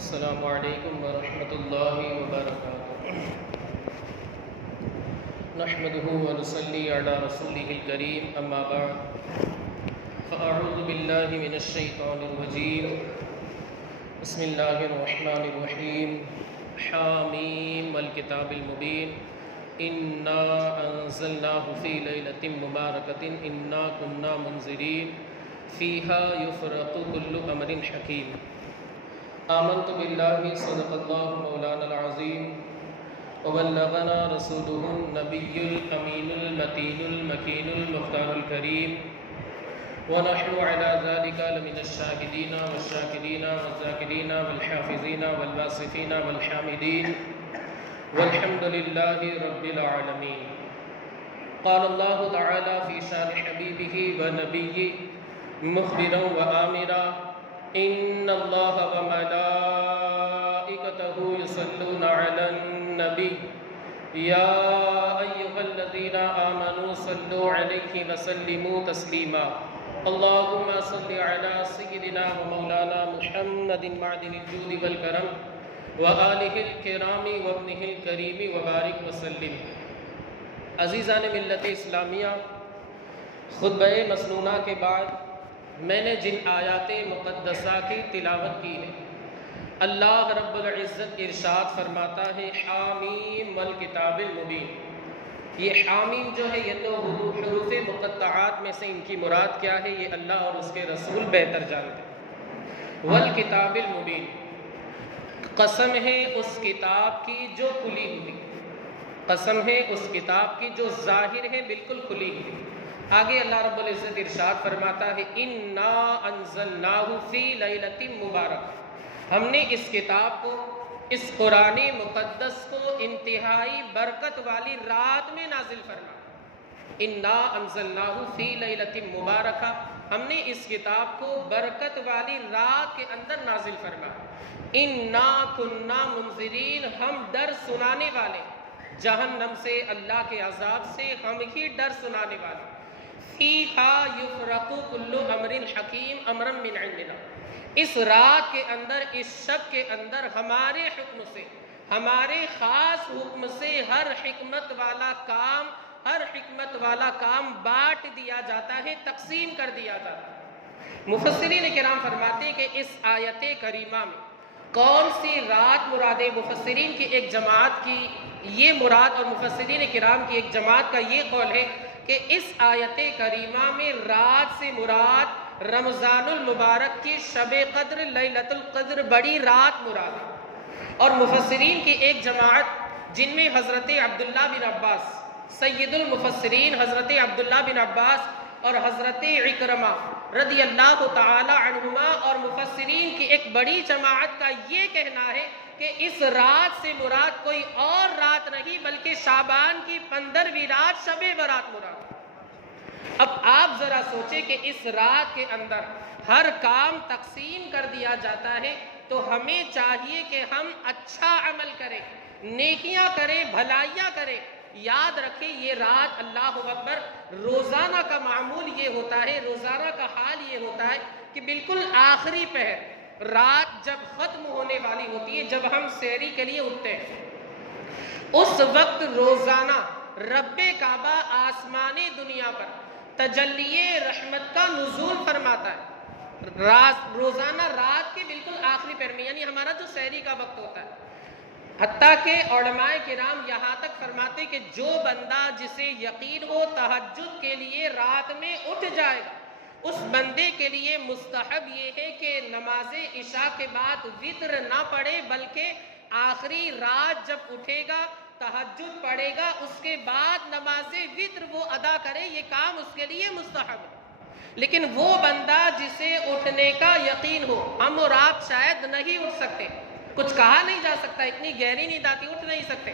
السلام علیکم ورحمۃ اللہ وبرکاتہ۔ نحمده ونصلی علی رسولہ الکریم، اما بعد فاعوذ باللہ من الشیطان الرجیم، بسم اللہ الرحمن الرحیم۔ حامیم والکتاب المبین، انا انزلناہ فی لیلۃ مبارکۃ انا کنا منذرین فیہا یفرق کل امر حکیم۔ آمنت باللہ صدق اللہ مولانا العظیم وبلغنا رسولہ النبی الامین المتین المکین المختار الکریم، ونحن علی ذلک لمن الشاہدین والشاکرین والذاکرین والحافظین والواصفین والحامدین، والحمد للہ رب العالمین۔ قال اللہ تعالی فی شان حبیبہ ونبیہ مخبرا وآمرا، ان اللہ وملائکتہ یصلون علی النبی یا ایہا الذین آمنوا صلوا علیہ وسلموا تسلیما۔ اللہم صل علی سیدنا ومولانا محمد معدن الجود والکرم وآلہ الکرام وابنہ الکریم وبارک وسلم۔ عزیزان ملت اسلامیہ، خطبہ مسنونہ کے بعد میں نے جن آیات مقدسہ کی تلاوت کی ہے، اللہ رب العزت ارشاد فرماتا ہے حامیم والکتاب المبین۔ یہ حامیم جو ہے یہ تو حروف مقطعات میں سے ان کی مراد کیا ہے یہ اللہ اور اس کے رسول بہتر جانتے ہیں۔ والکتاب المبین، قسم ہے اس کتاب کی جو کھلی ہوئی، قسم ہے اس کتاب کی جو ظاہر ہے بالکل کھلی ہوئی۔ آگے اللہ رب العزت ارشاد فرماتا ہے انا انزلناہ فی لیلۃ مبارک، ہم نے اس کتاب کو، اس قرآن مقدس کو انتہائی برکت والی رات میں نازل فرمایا۔ انا انزلناہ فی لیلۃ مبارکہ، ہم نے اس کتاب کو برکت والی رات کے اندر نازل فرمایا۔ انا کنا منذرین، ہم ڈر سنانے والے، جہنم سے، اللہ کے عذاب سے ہم ہی ڈر سنانے والے۔ فیہا یفرق کل امر حکیم امرا من عندنا، اس رات کے اندر، اس شب کے اندر ہمارے حکم سے، ہمارے خاص حکم سے ہر حکمت والا کام بانٹ دیا جاتا ہے، تقسیم کر دیا جاتا ہے۔ مفسرین کرام فرماتے ہیں کہ اس آیت کریمہ میں کون سی رات مراد ہے؟ مفسرین کی ایک جماعت کی یہ مراد اور مفسرین کرام کی ایک جماعت کا یہ قول ہے کہ اس آیت کریمہ میں رات سے مراد رمضان المبارک کی شب قدر، لیلۃ القدر، بڑی رات مراد ہے۔ اور مفسرین کی ایک جماعت جن میں حضرت عبداللہ بن عباس، سید المفسرین حضرت عبداللہ بن عباس اور حضرت عکرمہ رضی اللہ تعالی عنہما، اور مفسرین کی ایک بڑی جماعت کا یہ کہنا ہے کہ اس رات سے مراد کوئی اور رات نہیں بلکہ شعبان کی 15ویں رات شب برات مراد۔ اب آپ ذرا سوچیں کہ اس رات کے اندر ہر کام تقسیم کر دیا جاتا ہے، تو ہمیں چاہیے کہ ہم اچھا عمل کریں، نیکیاں کریں، بھلائیاں کریں۔ یاد رکھیں یہ رات، اللہ اکبر، روزانہ کا معمول یہ ہوتا ہے، روزانہ کا حال یہ ہوتا ہے کہ بالکل آخری پہر، رات جب ختم ہونے والی ہوتی ہے، جب ہم سحری کے لیے اٹھتے ہیں، اس وقت روزانہ رب کعبہ آسمان دنیا پر تجلی رحمت کا نزول فرماتا ہے۔ روزانہ رات کے بالکل آخری پہر میں، یعنی ہمارا جو سحری کا وقت ہوتا ہے، حتیٰ کہ علماء کرام یہاں تک فرماتے کہ جو بندہ جسے یقین ہو تہجد کے لیے رات میں اٹھ جائے گا، اس بندے کے لیے مستحب یہ ہے کہ نماز عشاء کے بعد وتر نہ پڑھے، بلکہ آخری رات جب اٹھے گا، تہجد پڑھے گا، اس کے بعد نماز وتر وہ ادا کرے، یہ کام اس کے لیے مستحب ہے۔ لیکن وہ بندہ جسے اٹھنے کا یقین ہو، ہم اور آپ شاید نہیں اٹھ سکتے، کچھ کہا نہیں جا سکتا، اتنی گہری نیند آتی، اٹھ نہیں سکتے۔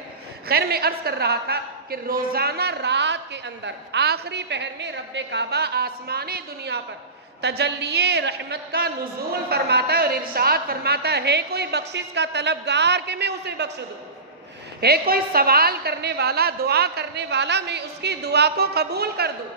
خیر میں عرض کر رہا تھا کہ روزانہ رات کے اندر آخری پہر میں رب کعبہ آسمان دنیا پر تجلی رحمت کا نزول فرماتا ہے اور ارشاد فرماتا ہے کوئی بخشش کا طلبگار کہ میں اسے بخش دوں، ہے کوئی سوال کرنے والا، دعا کرنے والا، میں اس کی دعا کو قبول کر دوں،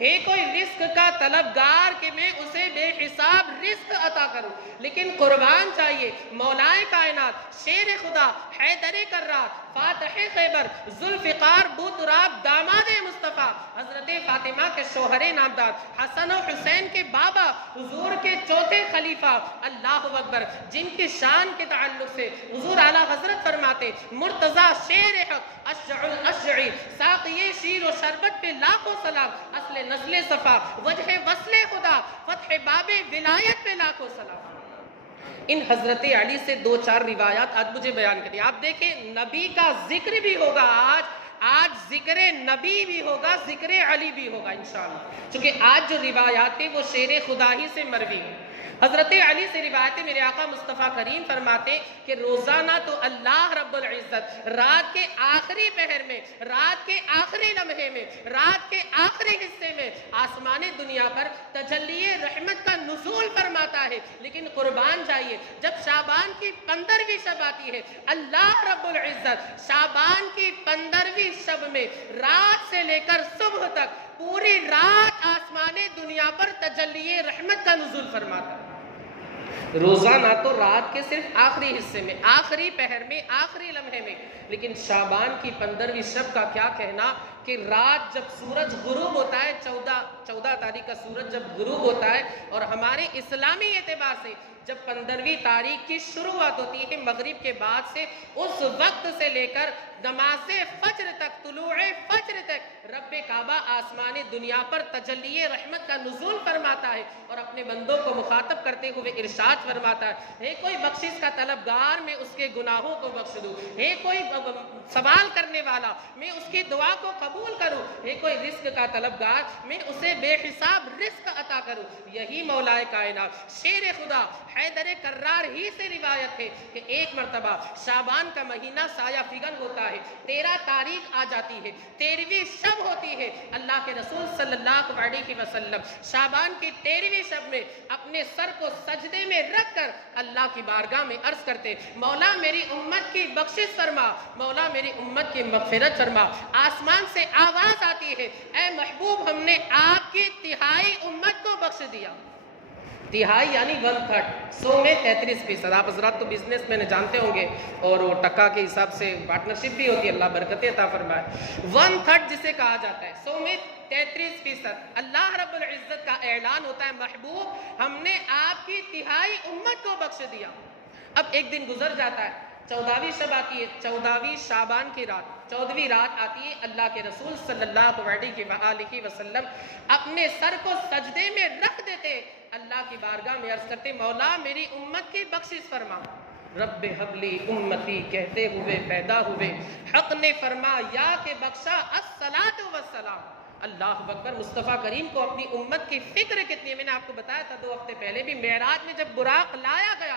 ہے کوئی رزق کا طلبگار کہ میں اسے بے حساب رزق عطا کروں، لیکن قربان چاہیے مولائے کائنات، شیر خدا، حیدر کرار، فاتح خیبر، ذوالفقار بوتراب، داماد مصطفیٰ، حضرت فاطمہ کے شوہر نامدار، حسن و حسین کے بابا، حضور کے چوتھے خلیفہ، اللہ اکبر، جن کی شان کے تعلق سے حضور اعلیٰ حضرت فرماتے مرتضی شیر حق، اشجع الاشجعی، ساقی شیر و شربت پہ لاکھوں سلام، اصل نسل صفا، وجہ وصل خدا، فتح باب ولایت پہ لاکھوں سلام۔ ان حضرت علی سے دو چار روایات آج مجھے بیان کریں۔ آپ دیکھیں نبی کا ذکر بھی ہوگا، آج ذکر نبی بھی ہوگا، ذکر علی بھی ہوگا انشاءاللہ، چونکہ آج جو روایات ہیں وہ شیر خدا ہی سے مروی ہیں۔ حضرت علی سے روایت ہے، میرے آقا مصطفیٰ کریم فرماتے کہ روزانہ تو اللہ رب العزت رات کے آخری پہر میں، رات کے آخری لمحے میں، رات کے آخری حصے میں آسمان دنیا پر تجلی رحمت کا نزول فرماتا ہے، لیکن قربان جائیے جب شعبان کی 15ویں شب آتی ہے، اللہ رب العزت شعبان کی 15ویں شب میں رات سے لے کر صبح تک پوری رات آسمان دنیا پر تجلی رحمت کا نزول فرماتا ہے۔ روزانہ تو رات کے صرف آخری حصے میں، آخری پہر میں، آخری لمحے میں، لیکن شعبان کی 15ویں شب کا کیا کہنا کہ رات جب سورج غروب ہوتا ہے، 14 تاریخ کا سورج جب غروب ہوتا ہے، اور ہمارے اسلامی اعتبار سے جب 15ویں تاریخ کی شروعات ہوتی ہے مغرب کے بعد سے، اس وقت سے لے کر نماز فجر تک، طلوع فجر تک رب کعبہ آسمان دنیا پر تجلی رحمت کا نزول فرماتا ہے، اور اپنے بندوں کو مخاطب کرتے ہوئے ارشاد فرماتا ہے کوئی بخشش کا طلبگار میں اس کے گناہوں کو بخش دوں، ہے کوئی سوال کرنے والا میں اس کی دعا کو قبول کروں، ہے کوئی رزق کا طلبگار میں اسے بے حساب رزق عطا کروں۔ یہی مولائے کائنات شیر خدا حیدر کرار ہی سے روایت ہے کہ ایک مرتبہ شعبان کا مہینہ سایہ فگن ہوتا ہے، 13 تاریخ آ جاتی ہے، 13ویں شب ہوتی ہے، اللہ کے رسول صلی اللہ علیہ وسلم شعبان کی 13ویں شب میں اپنے سر کو سجدے میں رکھ کر اللہ کی بارگاہ میں عرض کرتے مولا میری امت کی بخشش فرما، مولا میری امت کی مغفرت فرما۔ آسمان سے آواز آتی ہے اے محبوب ہم نے آپ کی تہائی امت کو بخش دیا۔ تہائی یعنی 1/3، 100 میں 33%۔ آپ حضرات تو بزنس میں جانتے ہوں گے، اور وہ ٹکا کے حساب سے پارٹنرشپ بھی ہوتی ہے، اللہ برکتیں عطا فرمائے۔ 1/3 جسے کہا جاتا ہے، 100 میں 33%۔ اللہ رب العزت کا اعلان ہوتا ہے محبوب ہم نے آپ کی تہائی امت کو بخش دیا۔ اب ایک دن گزر جاتا ہے، 14ویں شب آتی ہے، 14ویں شعبان کی رات، 14ویں رات آتی ہے، اللہ کے رسول صلی اللہ علیہ وسلم اپنے سر کو سجدے میں رکھ دیتے، اللہ کی بارگاہ میں عرض کرتے مولا میری امت کی بخشش فرما۔ رب حبلی امتی کہتے ہوئے پیدا ہوئے، حق نے فرما یا کہ بخشا الصلاۃ والسلام۔ اللہ اکبر۔ مصطفیٰ کریم کو اپنی امت کی فکر کتنی ہے، میں نے آپ کو بتایا تھا 2 ہفتے پہلے بھی، معراج میں جب براق لایا گیا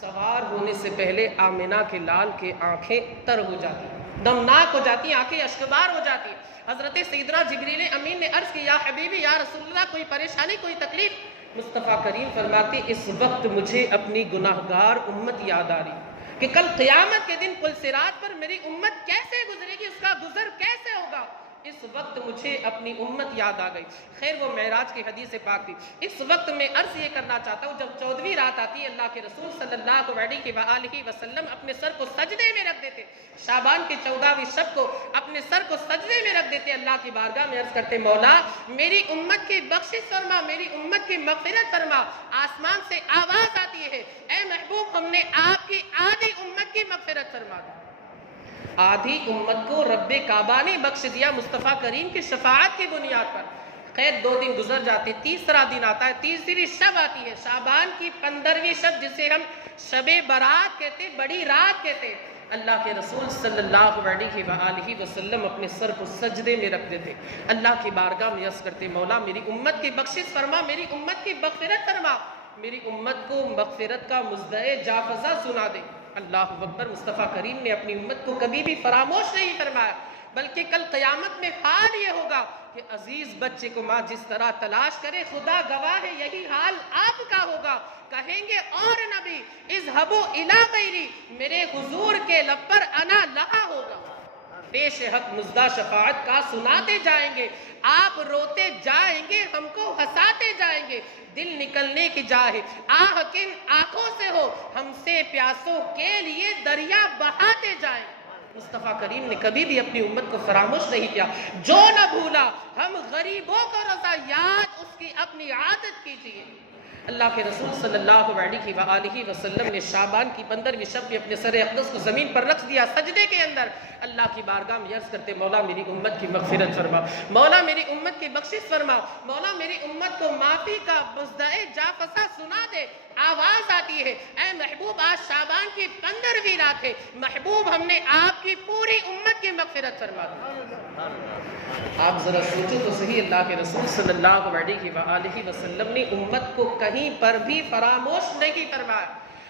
سوار ہونے سے پہلے آمنہ کے لال کے آنکھیں تر ہو جاتی، دمناک ہو جاتی، آنکھیں اشکبار ہو جاتی۔ حضرت سیدنا جبریل امین نے عرض کی یا حبیبی یا رسول اللہ کوئی پریشانی کوئی تکلیف؟ مصطفیٰ کریم فرماتے اس وقت مجھے اپنی گناہگار امت یاد آ رہی کہ کل قیامت کے دن پل صراط پر میری امت کیسے گزرے گی، اس کا گزر کیسے ہوگا، اس وقت مجھے اپنی امت یاد آ گئی۔ خیر وہ معراج کی حدیث پاک تھی۔ اس وقت میں عرض یہ کرنا چاہتا ہوں جب 14ویں رات آتی ہے، اللہ کے رسول صلی اللہ علیہ وسلم اپنے سر کو سجدے میں رکھ دیتے، شعبان کی 14ویں شب کو اپنے سر کو سجدے میں رکھ دیتے، اللہ کی بارگاہ میں عرض کرتے مولا میری امت کی بخشش فرما، میری امت کی مغفرت فرما۔ آسمان سے آواز آتی ہے اے محبوب ہم نے آپ کی آدھی امت کی مغفرت فرما دی۔ آدھی امت کو رب کعبہ نے بخش دیا مصطفیٰ کریم کی شفاعت کی بنیاد پر۔ خیر 2 دن گزر جاتے، تیسرا دن آتا ہے، تیسری شب آتی ہے، شعبان کی 15ویں شب جسے ہم شب برات کہتے، بڑی رات کہتے۔ اللہ کے رسول صلی اللہ علیہ وسلم اپنے سر کو سجدے میں رکھ دیتے، اللہ کی بارگاہ میں عرض کرتے مولا میری امت کی بخشش فرما، میری امت کی مغفرت فرما، میری امت کو مغفرت کا مزدہ جافزہ سنا دے۔ اللہ اکبر۔ مصطفیٰ کریم نے اپنی امت کو کبھی بھی فراموش نہیں فرمایا، بلکہ کل قیامت میں حال یہ ہوگا کہ عزیز بچے کو ماں جس طرح تلاش کرے، خدا گواہ ہے یہی حال آپ کا ہوگا۔ کہیں گے اور نبی اذهبوا الی غیری، میرے حضور کے لب پر انا لہا ہوگا۔ پیش حق مزدہ شفاعت کا سناتے جائیں گے، آپ روتے جائیں گے، ہم کو ہنساتے جائیں گے، دل نکلنے کی جائے آہ کن آنکھوں سے ہو، ہم سے پیاسوں کے لیے دریا بہاتے جائیں گے۔ مصطفیٰ کریم نے کبھی بھی اپنی امت کو فراموش نہیں کیا، جو نہ بھولا ہم غریبوں کو رضا یاد اس کی اپنی عادت کیجیے۔ اللہ کے رسول صلی اللہ علیہ وآلہ وسلم نے شعبان کی 15ویں شب میں اپنے سر اقدس کو زمین پر رکھ دیا، سجدے کے اندر اللہ کی بارگاہ میں عرض کرتے، مولا میری امت کی مغفرت فرما، مولا میری امت کی بخشش فرما، مولا میری امت کو معافی کا مصدعِ جافسا سنا دے۔ آواز آتی ہے، اے محبوب آج شعبان کی 15ویں رات ہے، محبوب ہم نے آپ کی پوری امت کی مغفرت فرما دی۔ آپ ذرا سوچو تو صحیح، اللہ کے رسول صلی اللہ علیہ وآلہ وسلم نے امت کو کہیں پر بھی فراموش نہیں فرمایا،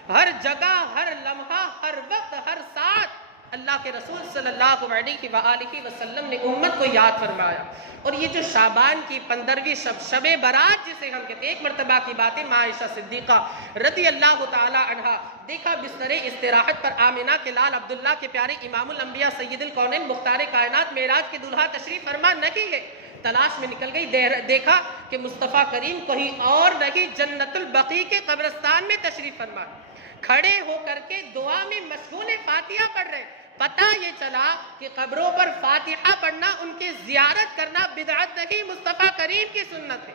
ہر جگہ، ہر لمحہ، ہر وقت، ہر ساتھ اللہ کے رسول صلی اللہ علیہ وآلہ وسلم نے امت کو یاد فرمایا۔ اور یہ جو شعبان کی 15ویں شب برات جسے ہم کہتے ہیں، ایک مرتبہ کی باتیں ماں عائشہ صدیقہ رضی اللہ تعالی عنہا، دیکھا بستر استراحت پر آمنہ کے لال عبداللہ کے پیارے امام الانبیاء سید الکونین مختار کائنات معراج کے دلہا تشریف فرما نہیں ہے، تلاش میں نکل گئی، دیکھا کہ مصطفیٰ کریم کہیں اور نہیں جنت البقیع کے قبرستان میں تشریف فرما، کھڑے ہو کر کے دعا میں مشغول فاتحہ پڑھ رہے، پتہ یہ چلا کہ قبروں پر فاتحہ پڑھنا، ان کی زیارت کرنا بدعت نہیں، مصطفیٰ کریم کی سنت ہے۔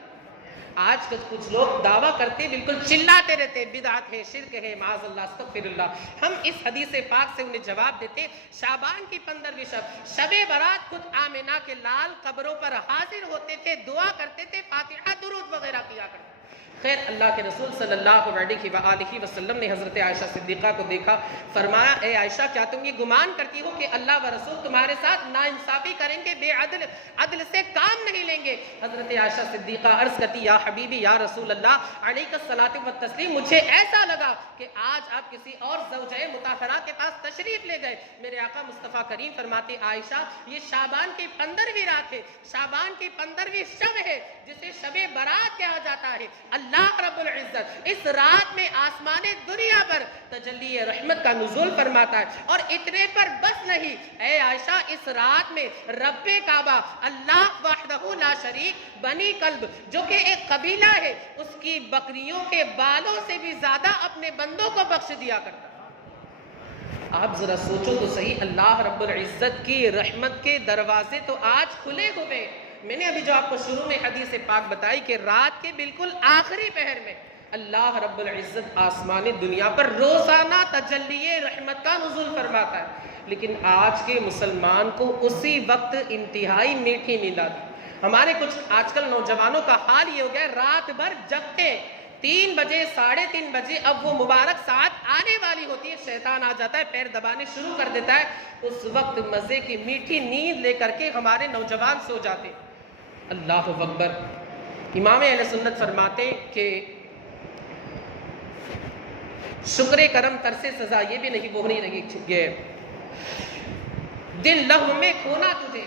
آج کچھ لوگ دعویٰ کرتے، بالکل چلاتے رہتے، بدعت ہے، شرک ہے، معاذ اللہ، استغفر اللہ۔ ہم اس حدیث پاک سے انہیں جواب دیتے، شعبان کی 15ویں شب برات خود آمنہ کے لال قبروں پر حاضر ہوتے تھے، دعا کرتے تھے، فاتحہ درود وغیرہ کیا کرتے۔ خیر، اللہ کے رسول صلی اللہ علیہ وآلہ وسلم نے حضرت عائشہ صدیقہ کو دیکھا، فرمایا، اے عائشہ کیا تم یہ گمان کرتی ہو کہ اللہ و رسول تمہارے ساتھ ناانصافی کریں گے، بے عدل سے کام نہیں لیں گے؟ حضرت عائشہ صدیقہ عرض کرتی، یا حبیبی یا رسول اللہ علیہ الصلاۃ والتسلیم، مجھے ایسا لگا کہ آج آپ کسی اور زوجہ مطہرہ کے پاس تشریف لے گئے۔ میرے آقا مصطفیٰ کریم فرماتے، عائشہ یہ شعبان کی 15ویں رات ہے، شعبان کی 15ویں شب ہے جسے شب برات کہا جاتا ہے۔ اللہ رب العزت اس رات میں آسمان دنیا پر تجلی رحمت کا نزول فرماتا ہے، اور اتنے پر بس نہیں، اے عائشہ اس رات میں رب کعبہ اللہ وحدہ لا شریک بنی کلب جو کہ ایک قبیلہ ہے، اس کی بکریوں کے بالوں سے بھی زیادہ اپنے بندوں کو بخش دیا کرتا۔ آپ ذرا سوچو تو صحیح، اللہ رب العزت کی رحمت کے دروازے تو آج کھلے ہوئے۔ میں نے ابھی جو آپ کو شروع میں حدیث پاک بتائی کہ رات کے بالکل آخری پہر میں اللہ رب العزت آسمان دنیا پر روزانہ تجلی رحمت کا نزول فرماتا ہے، لیکن آج کے مسلمان کو اسی وقت انتہائی میٹھی نیند آتی۔ ہمارے کچھ آج کل نوجوانوں کا حال یہ ہو گیا ہے، رات بھر جگتے، 3 بجے 3:30 بجے اب وہ مبارک ساعت آنے والی ہوتی ہے، شیطان آ جاتا ہے، پیر دبانے شروع کر دیتا ہے، اس وقت مزے کی میٹھی نیند لے کر کے ہمارے نوجوان سو جاتے۔ اللہ اکبر۔ امام اہل سنت فرماتے کہ شکر کرم ترس سزا یہ بھی نہیں، وہ نہیں رہی گئے، دل لہو میں کھونا تجھے،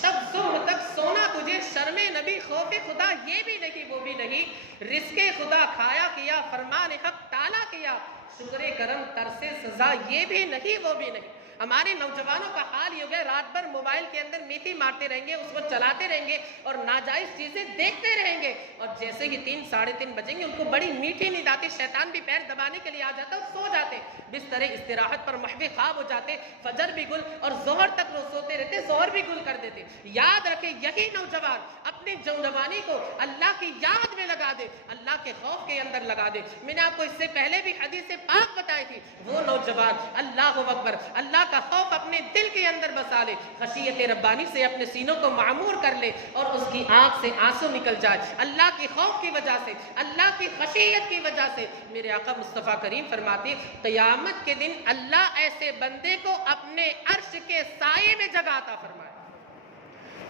شب صبح تک سونا تجھے، شرم نبی خوف خدا یہ بھی نہیں، وہ بھی نہیں، رزق خدا کھایا کیا، فرمان حق ٹالا کیا، شکر کرم ترس سزا یہ بھی نہیں، وہ بھی نہیں۔ ہمارے نوجوانوں کا حال یہ ہو گیا، رات بھر موبائل کے اندر میٹھی مارتے رہیں گے، اس کو چلاتے رہیں گے اور ناجائز چیزیں دیکھتے رہیں گے، اور جیسے ہی 3 ساڑھے 3 بجیں گے ان کو بڑی میٹھی نیند آتی، شیطان بھی پیر دبانے کے لیے آ جاتا اور سو جاتے، بستر استراحت پر محو خواب ہو جاتے، فجر بھی گل، اور ظہر تک وہ سوتے رہتے، ظہر بھی گل کر دیتے۔ یاد رکھے یہی نوجوان اپنی جوانی کو اللہ کی یاد میں لگا دے، اللہ کے خوف کے اندر لگا دے۔ میں نے آپ کو اس سے پہلے بھی حدیث پاک بتائی تھی، وہ نوجوان اللہ اکبر اللہ کا خوف اپنے دل کے اندر بسا لے، خشیت ربانی سے اپنے سینوں کو معمور کر لے، اور اس کی آنکھ سے آنسو نکل جائے اللہ کے خوف کی وجہ سے، اللہ کی خشیت کی وجہ سے۔ میرے آقا مصطفیٰ کریم فرماتے قیامت کے دن اللہ ایسے بندے کو اپنے عرش کے سائے میں جگہ عطا فرمائے۔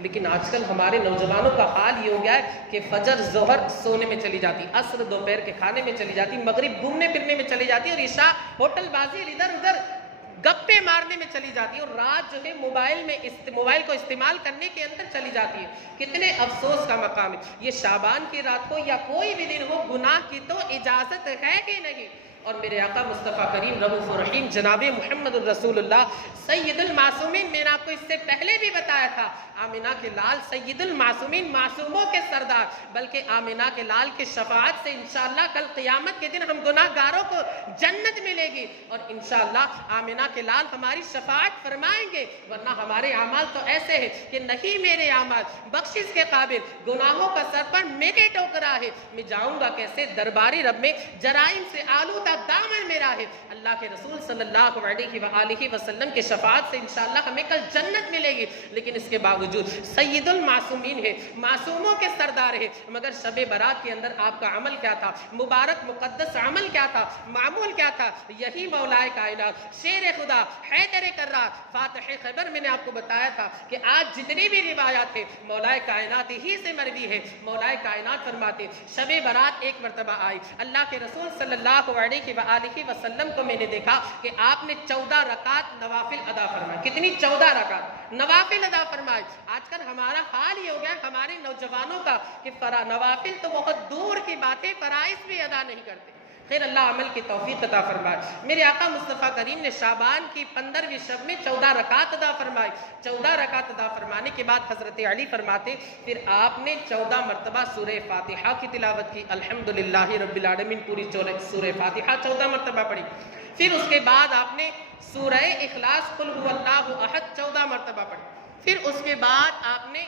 لیکن آج کل ہمارے نوجوانوں کا حال یہ ہو گیا ہے کہ فجر ظہر سونے میں چلی جاتی، عصر دوپہر کے کھانے میں چلی جاتی، مغرب گھومنے پھرنے میں چلی جاتی، اور عشاء ہوٹل بازی ادھر ادھر گپے مارنے میں چلی جاتی ہے، اور رات جو ہے موبائل کو استعمال کرنے کے اندر چلی جاتی ہے۔ کتنے افسوس کا مقام ہے۔ یہ شعبان کی رات ہو یا کوئی بھی دن ہو، گناہ کی تو اجازت ہے ہی نہیں۔ اور میرے آقا مصطفیٰ کریم رؤوف الرحیم جناب محمد الرسول اللہ سید المعصومین، میں نے آپ کو اس سے پہلے بھی بتایا تھا، آمینہ کے لال سید المعصومین، معصوموں کے سردار، بلکہ آمینہ کے لال کی شفاعت سے انشاءاللہ کل قیامت کے دن ہم گناہ گاروں کو جنت ملے گی، اور انشاءاللہ آمینہ کے لال ہماری شفاعت فرمائیں گے، ورنہ ہمارے اعمال تو ایسے ہیں کہ نہیں میرے اعمال بخشش کے قابل، گناہوں کا سر پر میرے ٹوکرا ہے، میں جاؤں گا کیسے درباری رب میں، جرائم سے آلودہ دامن میرا ہے۔ اللہ کے رسول صلی اللہ علیہ وآلہ وسلم کے شفاعت سے انشاءاللہ ہمیں کل جنت ملے گی، لیکن اس کے باوجود سید المعصومین ہے، معصوموں کے سردار ہے، مگر شب برات کے اندر آپ کا عمل کیا تھا، مبارک مقدس عمل کیا تھا، معمول کیا تھا؟ یہی مولا کائنات شیر خدا حیدر کرار فاتح خیبر، میں نے آپ کو بتایا تھا کہ آج جتنی بھی روایات ہے مولا کائنات ہی سے مروی ہے۔ مولا کائنات فرماتے شب برات ایک مرتبہ آئی، اللہ کے رسول صلی اللہ علیہ وآلہ وسلم کو میں نے دیکھا کہ آپ نے 14 رکعت نوافل ادا فرمائے۔ کتنی؟ 14 رکعت نوافل ادا فرمائے۔ آج کل ہمارا حال یہ ہو گیا ہمارے نوجوانوں کا کہ نوافل تو بہت دور کی باتیں، فرائض بھی ادا نہیں کرتے۔ خیر اللہ عمل کی توفیق عطا فرمائے۔ میرے آقا مصطفیٰ کریم نے شعبان کی 15ویں شب میں 14 رکعت ادا فرمائی۔ 14 رکعت ادا فرمانے کے بعد حضرت علی فرماتے پھر آپ نے 14 مرتبہ سورہ فاتحہ کی تلاوت کی، الحمدللہ رب العالمین، پوری سورہ فاتحہ 14 مرتبہ پڑھی۔ پھر اس کے بعد آپ نے سورہ اخلاص قل هو اللہ احد 14 مرتبہ پڑھی۔ پھر اس کے بعد آپ نے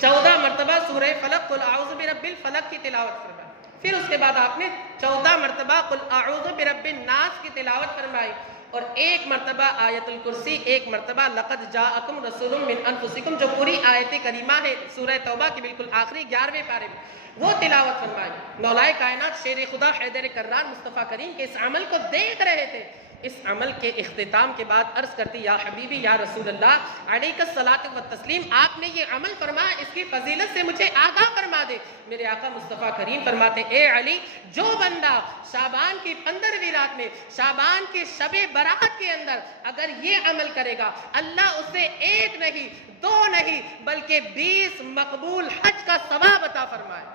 14 مرتبہ سورہ فلق قل اعوذ برب الفلق کی تلاوت فرمائی۔ پھر اس کے بعد آپ نے 14 مرتبہ قل اعوذ برب الناس کی تلاوت فرمائی، اور 1 مرتبہ آیت الکرسی، 1 مرتبہ لقد جاءکم رسول من انفسکم، جو پوری آیت کریمہ ہے سورہ توبہ کی بالکل آخری 11ویں پارے میں، وہ تلاوت فرمائی۔ مولا کائنات شیر خدا حیدر کرار مصطفیٰ کریم کے اس عمل کو دیکھ رہے تھے۔ اس عمل کے اختتام کے بعد عرض کرتی یا حبیبی یا رسول اللہ علیک الصلاۃ والتسلیم، آپ نے یہ عمل فرمایا، اس کی فضیلت سے مجھے آگاہ فرما دے۔ میرے آقا مصطفیٰ کریم فرماتے اے علی، جو بندہ شعبان کی 15ویں رات میں، شعبان کی شب برات کے اندر اگر یہ عمل کرے گا، اللہ اسے 1 نہیں 2 نہیں بلکہ 20 مقبول حج کا ثواب عطا فرمائے۔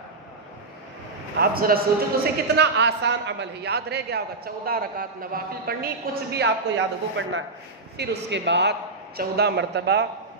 آپ ذرا سوچو تو اسے کتنا آسان عمل ہے، یاد رہ گیا ہوگا 14 رکعت نوافل پڑھنی، کچھ بھی آپ کو یاد ہو پڑھنا ہے۔ پھر اس کے بعد 14 مرتبہ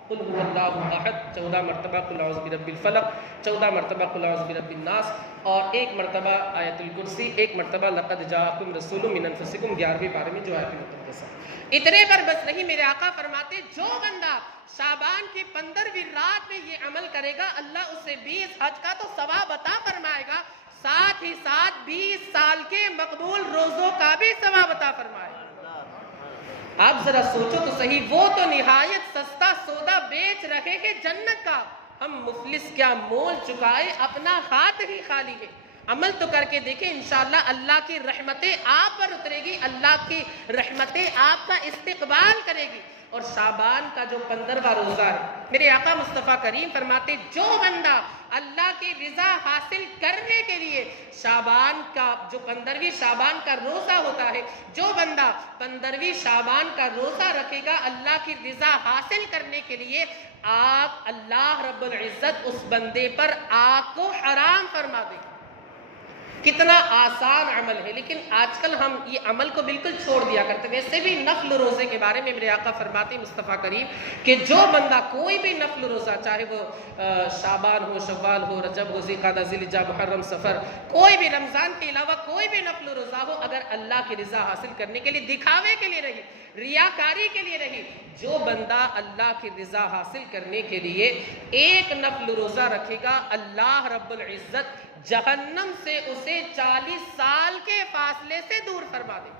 قل هو اللہ احد، 14 مرتبہ قل اعوذ برب الفلق، 14 مرتبہ قل اعوذ برب الناس، اور 1 مرتبہ آیت الکرسی، 1 مرتبہ لقد جاءکم رسول من انفسکم 11ویں پارے میں جو آیت مقدسہ۔ اتنے پر بس نہیں، میرے آقا فرماتے جو بندہ شعبان کی 15ویں رات میں یہ عمل کرے گا، اللہ اسے 20 حج کا تو ثواب عطا فرمائے گا، ساتھ ہی ساتھ 20 سال کے مقبول روزوں کا بھی ثواب عطا فرمائے۔ آپ ذرا سوچو تو صحیح، وہ تو نہایت سستا سودا بیچ رہے ہیں جنت کا، ہم مفلس کیا مول چکائے، اپنا ہاتھ ہی خالی ہے۔ عمل تو کر کے دیکھیں، انشاءاللہ اللہ کی رحمتیں آپ پر اترے گی، اللہ کی رحمتیں آپ کا استقبال کرے گی۔ اور شعبان کا جو 15واں روزہ ہے، میرے آقا مصطفیٰ کریم فرماتے جو بندہ اللہ کی رضا حاصل کرنے کے لیے شعبان کا جو 15ویں شعبان کا روزہ ہوتا ہے، جو بندہ 15ویں شعبان کا روزہ رکھے گا اللہ کی رضا حاصل کرنے کے لیے، آپ اللہ رب العزت اس بندے پر آگ کو حرام فرما دے گا۔ کتنا آسان عمل ہے، لیکن آج کل ہم یہ عمل کو بالکل چھوڑ دیا کرتے ہیں۔ ویسے بھی نفل روزے کے بارے میں میرے آقا فرماتے مصطفیٰ کریم کہ جو بندہ کوئی بھی نفل روزہ، چاہے وہ شعبان ہو، شوال ہو، رجب ہو، ذوالقعدہ، ذوالحجہ، محرم، سفر، کوئی بھی رمضان کے علاوہ کوئی بھی نفل روزہ ہو، اگر اللہ کی رضا حاصل کرنے کے لیے، دکھاوے کے لیے رہی، ریاکاری کے لیے رہی، جو بندہ اللہ کی رضا حاصل کرنے کے لیے 1 نفل روزہ رکھے گا، اللہ رب العزت جہنم سے اسے 40 سال کے فاصلے سے دور فرما دے۔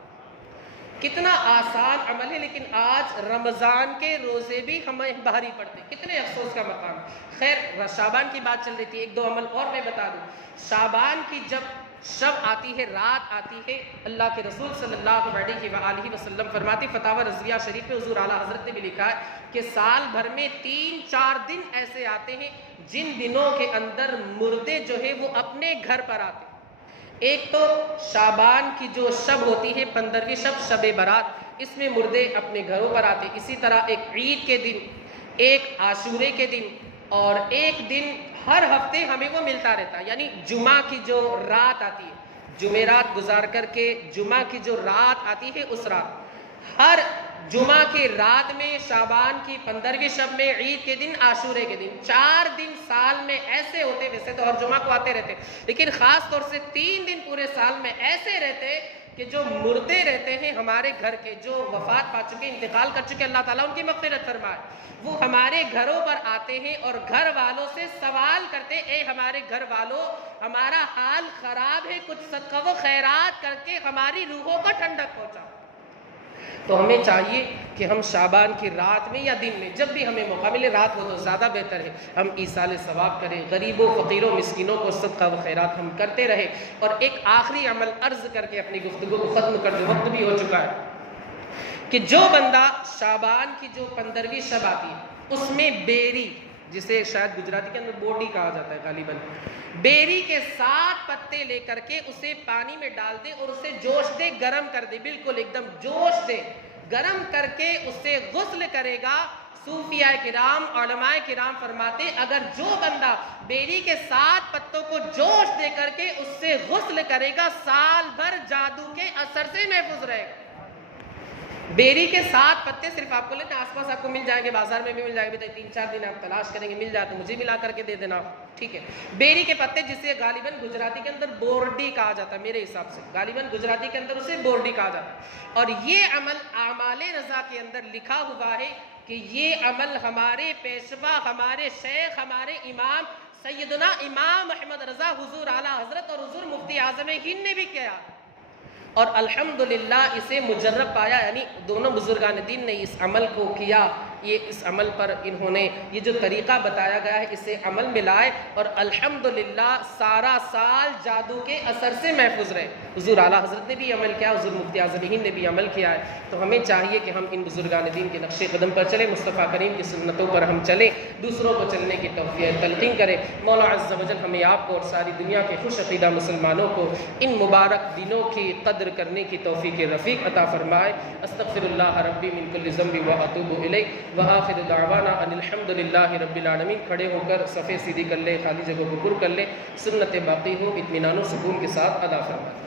کتنا آسان عمل ہے، لیکن آج رمضان کے روزے بھی ہمیں بھاری پڑتے ہیں، کتنے افسوس کا مقام۔ خیر شعبان کی بات چل رہی تھی، 1-2 عمل اور میں بتا دوں۔ شعبان کی جب شب آتی ہے، رات آتی ہے، اللہ کے رسول صلی اللہ علیہ وآلہ وسلم فرماتی، فتاوی رضویہ شریف میں حضور اعلیٰ حضرت نے بھی لکھا ہے کہ سال بھر میں 3-4 دن ایسے آتے ہیں جن دنوں کے اندر مردے جو ہے وہ اپنے گھر پر آتے ہیں۔ ایک تو شعبان کی جو شب ہوتی ہے 15ویں شب، شب برات، اس میں مردے اپنے گھروں پر آتے ہیں۔ اسی طرح ایک عید کے دن، ایک عاشورے کے دن، اور ایک دن ہر ہفتے ہمیں وہ ملتا رہتا ہے، یعنی جمعہ کی جو رات آتی ہے، جمعرات گزار کر کے جمعہ کی جو رات آتی ہے اس رات، ہر جمعہ کے رات میں، شعبان کی 15ویں شب میں، عید کے دن، عاشورے کے دن، 4 دن سال میں ایسے ہوتے، ویسے تو ہر جمعہ کو آتے رہتے لیکن خاص طور سے 3 دن پورے سال میں ایسے رہتے کہ جو مردے رہتے ہیں ہمارے گھر کے، جو وفات پا چکے، انتقال کر چکے، اللہ تعالیٰ ان کی مغفرت فرمائے، وہ ہمارے گھروں پر آتے ہیں اور گھر والوں سے سوال کرتے، اے ہمارے گھر والوں، ہمارا حال خراب ہے، کچھ صدقہ و خیرات کر کے ہماری روحوں کو ٹھنڈک پہنچاؤ۔ تو ہمیں چاہیے کہ ہم شعبان کی رات میں یا دن میں، جب بھی ہمیں موقع ملے، رات ہو تو زیادہ بہتر ہے، ہم ایصال ثواب کریں، غریبوں، فقیروں، مسکینوں کو صدقہ و خیرات ہم کرتے رہیں۔ اور ایک آخری عمل عرض کر کے اپنی گفتگو کو ختم کر دیں، وقت بھی ہو چکا ہے، کہ جو بندہ شعبان کی جو 15ویں شب آتی ہے اس میں بیری، جسے شاید گجراتی کے اندر بورڈی کہا جاتا ہے غالباً، بیری کے 7 پتے لے کر کے اسے پانی میں ڈال دے اور اسے جوش دے، گرم کر دے، بالکل ایک دم جوش دے، گرم کر کے اس سے غسل کرے گا۔ صوفیاء کرام، علماء کرام فرماتے اگر جو بندہ بیری کے 7 پتوں کو جوش دے کر کے اس سے غسل کرے گا، سال بھر جادو کے اثر سے محفوظ رہے گا۔ بیری کے 7 پتے صرف آپ کو لینا، آس پاس آپ کو مل جائیں گے، بازار میں بھی مل جائیں گے، 3-4 دن آپ تلاش کریں گے، مل جائے تو مجھے ملا کر کے دے دینا، ٹھیک ہے۔ بیری کے پتے جسے غالباً گجراتی کے اندر بورڈی کہا جاتا ہے، میرے حساب سے غالباً گجراتی کے اندر اسے بورڈی کہا جاتا ہے، اور یہ عمل اعمال رضا کے اندر لکھا ہوا ہے کہ یہ عمل ہمارے پیشوا، ہمارے شیخ، ہمارے امام سیدنا امام احمد رضا حضور اعلیٰ حضرت اور حضور مفتی اعظم ہند نے بھی کیا، اور الحمدللہ اسے مجرب پایا، یعنی دونوں بزرگان دین نے اس عمل کو کیا، یہ اس عمل پر انہوں نے یہ جو طریقہ بتایا گیا ہے اسے عمل میں لائے، اور الحمدللہ سارا سال جادو کے اثر سے محفوظ رہے۔ حضور اعلیٰ حضرت نے بھی عمل کیا، حضور مفتی اعظم ہند نے بھی عمل کیا ہے، تو ہمیں چاہیے کہ ہم ان بزرگان دین کے نقش قدم پر چلیں، مصطفیٰ کریم کی سنتوں پر ہم چلیں، دوسروں کو چلنے کی توفیق تلقین کریں۔ مولا عز و جل ہمیں آپ کو اور ساری دنیا کے خوش عقیدہ مسلمانوں کو ان مبارک دنوں کی قدر کرنے کی توفیق رفیق عطا فرمائے۔ استغفر اللہ ربی من کل ذنب واتوب الیہ، وآخر دعوانا ان الحمدللہ رب العالمین۔ کھڑے ہو کر صفیں سیدھی کر لیں، خالی جگہ کو پر کر لیں، سنت باقی ہو اطمینان و سکون کے ساتھ ادا فرمائے۔